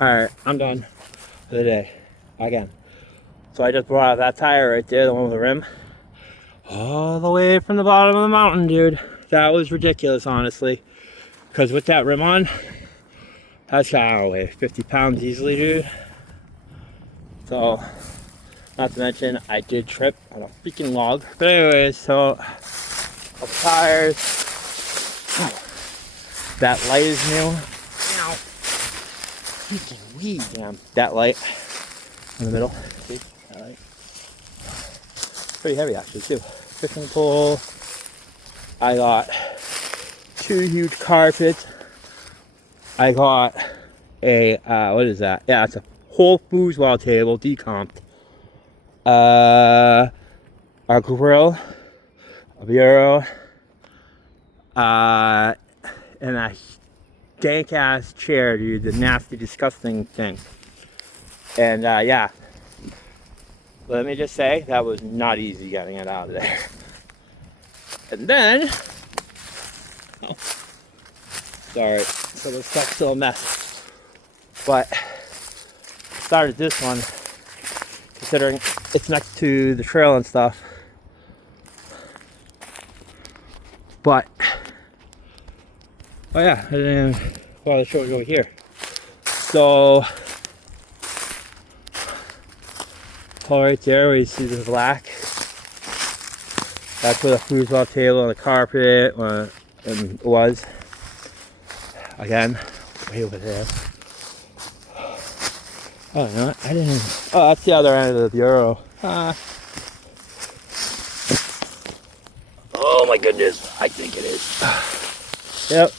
Alright, I'm done for the day. Again. So I just brought out that tire right there, the one with the rim. All the way from the bottom of the mountain, dude. That was ridiculous, honestly. Because with that rim on, that's gotta weigh 50 pounds easily, dude. So, not to mention, I did trip on a freaking log. But anyways, so, couple tires. That light is new. Ow. Freaking weed, damn. That light in the middle. See? That light. Pretty heavy, actually, too. Fishing pole. I got 2 huge carpets. I got a, what is that? Yeah, it's a Whole Foods wall table, decomped. A grill, a bureau, and a dank ass chair, dude, the nasty, disgusting thing. And yeah, let me just say, that was not easy getting it out of there. And then, oh, sorry, so the stuff's still a mess. But started this one, considering it's next to the trail and stuff. But, oh yeah, I didn't even bother showing over here. So, all right there where you see the black, that's where the foosball table and the carpet was. Again, way over there. Oh, you know what? I didn't even... Oh, that's the other end of the bureau. Oh my goodness, I think it is. Yep,